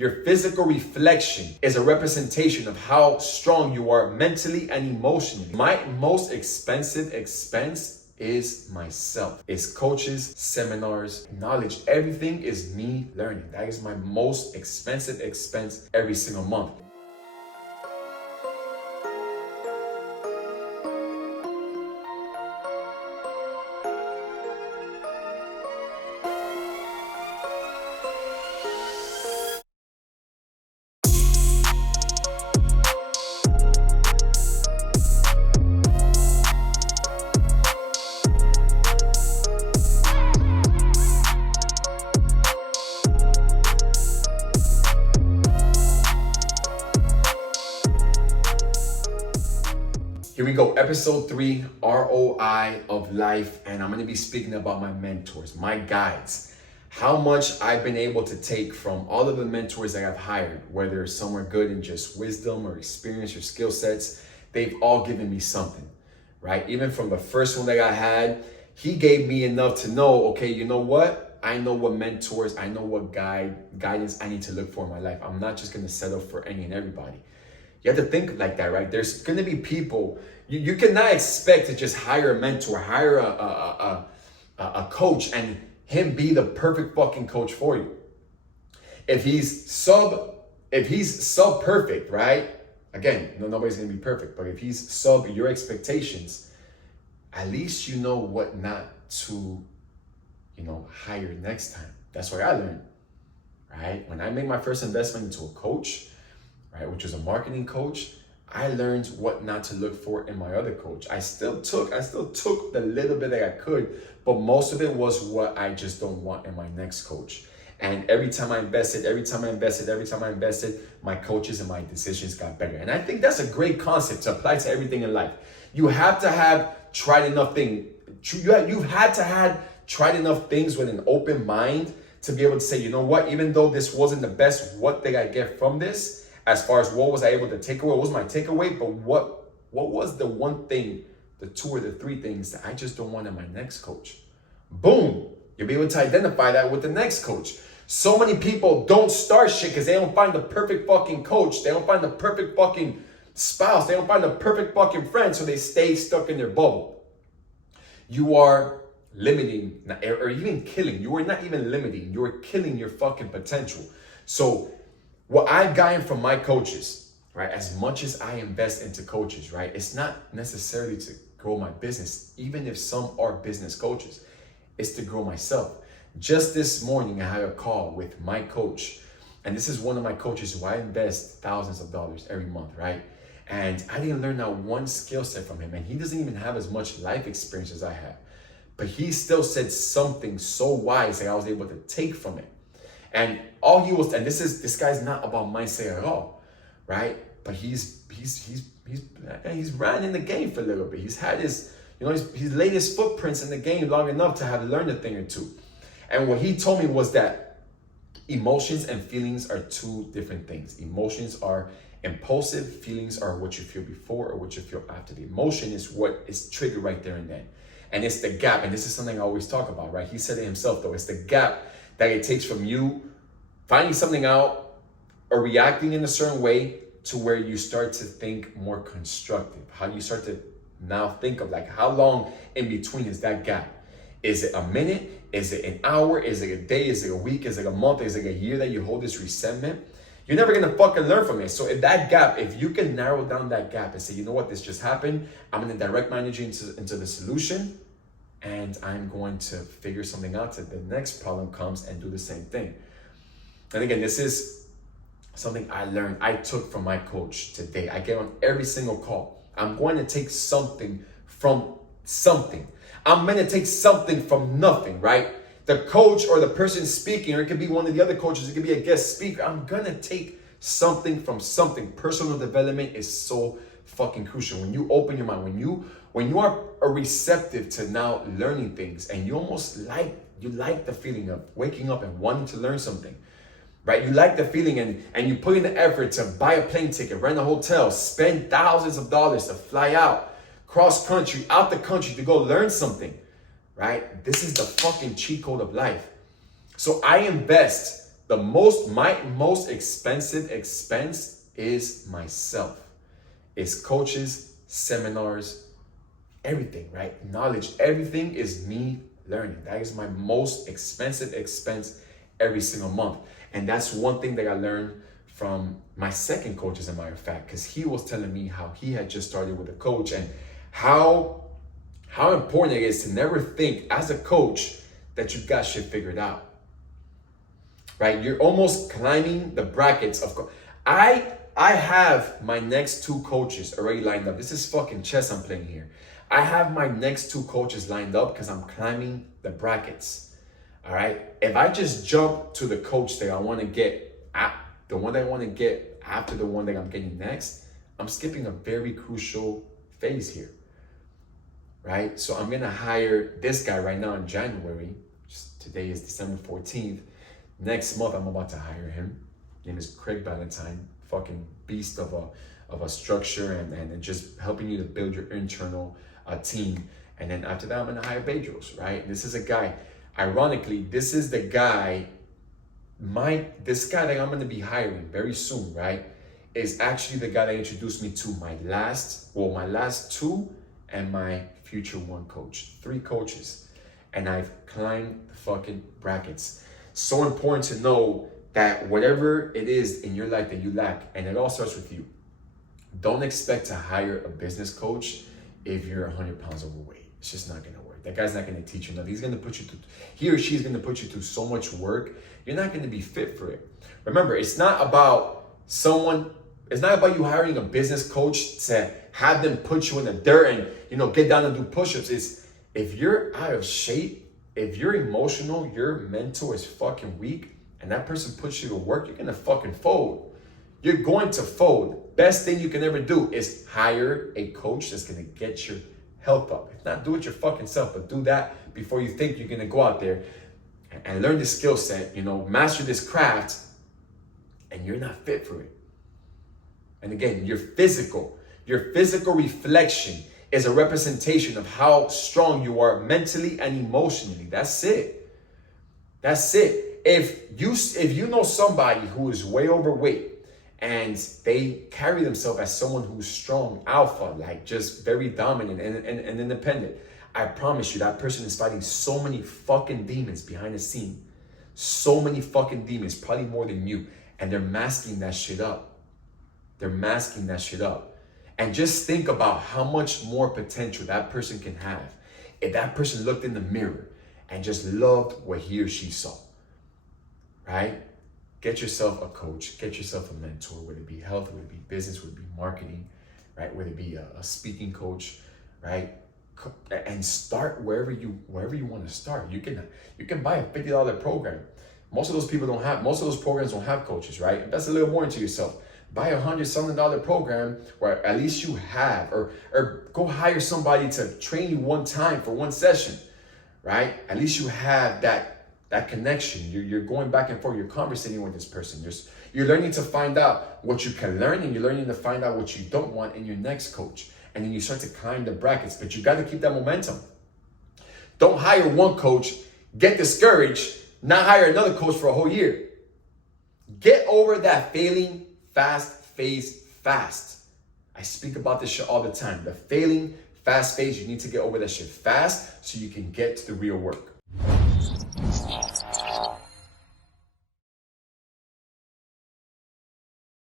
Your physical reflection is a representation of how strong you are mentally and emotionally. My most expensive expense is myself. It's coaches, seminars, knowledge. Everything is me learning. That is my most expensive expense every single month. Here we go, episode 3, ROI of life, and I'm gonna be speaking about my mentors, my guides, how much I've been able to take from all of the mentors that I've hired, whether some are good in just wisdom or experience or skill sets. They've all given me something, right? Even from the first one that I had, he gave me enough to know, okay, you know what? I know what mentors, I know what guidance I need to look for in my life. I'm not just gonna settle for any and everybody. You have to think like that, right? There's going to be people, you cannot expect to just hire a mentor, hire a coach and him be the perfect fucking coach for you. If he's sub perfect, right? Again, nobody's going to be perfect, but if he's sub your expectations, at least you know what not to, hire next time. That's what I learned, right? When I made my first investment into a coach, right, which was a marketing coach, I learned what not to look for in my other coach. I still took the little bit that I could, but most of it was what I just don't want in my next coach. And every time I invested, my coaches and my decisions got better. And I think that's a great concept to apply to everything in life. You have to have tried enough things. You've had to have tried enough things with an open mind to be able to say, you know what, even though this wasn't the best, what did I get from this? As far as what was I able to take away, what was my takeaway, but what was the one thing, the 2 or the 3 things that I just don't want in my next coach? Boom, you'll be able to identify that with the next coach. So many people don't start shit because they don't find the perfect fucking coach. They don't find the perfect fucking spouse. They don't find the perfect fucking friend, so they stay stuck in their bubble. You are limiting, or even killing. You are not even limiting. You are killing your fucking potential. So what I've gotten from my coaches, right, as much as I invest into coaches, right, it's not necessarily to grow my business, even if some are business coaches, it's to grow myself. Just this morning, I had a call with my coach, and this is one of my coaches who I invest thousands of dollars every month, right? And I didn't learn not one skill set from him, and he doesn't even have as much life experience as I have, but he still said something so wise that I was able to take from it. And all he was, and this guy's not about mindset at all, right? But he's ran in the game for a little bit. He's had his laid his footprints in the game long enough to have learned a thing or two. And what he told me was that emotions and feelings are 2 different things. Emotions are impulsive, feelings are what you feel before or what you feel after. The emotion is what is triggered right there and then. And it's the gap, and this is something I always talk about, right? He said it himself though, it's the gap that it takes from you finding something out or reacting in a certain way to where you start to think more constructive. How you start to now think of like, how long in between is that gap? Is it a minute? Is it an hour? Is it a day? Is it a week? Is it a month? Is it a year that you hold this resentment? You're never gonna fucking learn from it. So if that gap, if you can narrow down that gap and say, you know what, this just happened, I'm gonna direct my energy into the solution, and I'm going to figure something out so the next problem comes and do the same thing. And again, this is something I learned, I took from my coach today. I get on every single call. I'm going to take something from something. I'm going to take something from nothing, right? The coach or the person speaking, or it could be one of the other coaches, it could be a guest speaker. I'm going to take something from something. Personal development is so fucking crucial. When you open your mind, when you are receptive to now learning things, and you almost like the feeling of waking up and wanting to learn something, right? You like the feeling, and you put in the effort to buy a plane ticket, rent a hotel, spend thousands of dollars to fly out, cross country, out the country to go learn something, right? This is the fucking cheat code of life. So I invest my most expensive expense is myself. It's coaches, seminars, everything, right? Knowledge, everything is me learning. That is my most expensive expense every single month. And that's one thing that I learned from my second coach, as a matter of fact, because he was telling me how he had just started with a coach and how important it is to never think as a coach that you got shit figured out. Right? You're almost climbing the brackets of I have my next two coaches already lined up. This is fucking chess I'm playing here. I have my next two coaches lined up because I'm climbing the brackets. All right. If I just jump to the coach that I want to get, the one that I want to get after the one that I'm getting next, I'm skipping a very crucial phase here. Right. So I'm going to hire this guy right now in January. Today is December 14th. Next month, I'm about to hire him. His name is Craig Valentine. Fucking beast of a structure and just helping you to build your internal team. And then after that, I'm gonna hire Bedros, right? This is a guy, ironically, this is the guy, this guy that I'm gonna be hiring very soon, right? Is actually the guy that introduced me to my last two and my future one coach, 3 coaches. And I've climbed the fucking brackets. So important to know that whatever it is in your life that you lack, and it all starts with you. Don't expect to hire a business coach if you're 100 pounds overweight. It's just not gonna work. That guy's not gonna teach you nothing. He or she's gonna put you through so much work. You're not gonna be fit for it. Remember, it's not about you hiring a business coach to have them put you in the dirt and get down and do push-ups. It's if you're out of shape, if you're emotional, your mental is fucking weak, and that person puts you to work, you're gonna fucking fold. You're going to fold. Best thing you can ever do is hire a coach that's gonna get your health up. If not, do it your fucking self, but do that before you think you're gonna go out there and learn this skill set, master this craft, and you're not fit for it. And again, your physical reflection is a representation of how strong you are mentally and emotionally. That's it. That's it. If you know somebody who is way overweight and they carry themselves as someone who's strong, alpha, like just very dominant and independent, I promise you that person is fighting so many fucking demons behind the scene. So many fucking demons, probably more than you. And they're masking that shit up. And just think about how much more potential that person can have if that person looked in the mirror and just loved what he or she saw, right? Get yourself a coach, get yourself a mentor, whether it be health, whether it be business, whether it be marketing, right? Whether it be a speaking coach, right? And start wherever you want to start. You can buy a $50 program. Most of those programs don't have coaches, right? Invest a little more into yourself. Buy $100-something program where at least you have, or go hire somebody to train you one time for one session, right? At least you have that connection. You're going back and forth. You're conversating with this person. You're learning to find out what you can learn, and you're learning to find out what you don't want in your next coach. And then you start to climb the brackets, but you got to keep that momentum. Don't hire one coach, get discouraged, not hire another coach for a whole year. Get over that failing fast phase fast. I speak about this shit all the time. The failing fast phase, you need to get over that shit fast so you can get to the real work.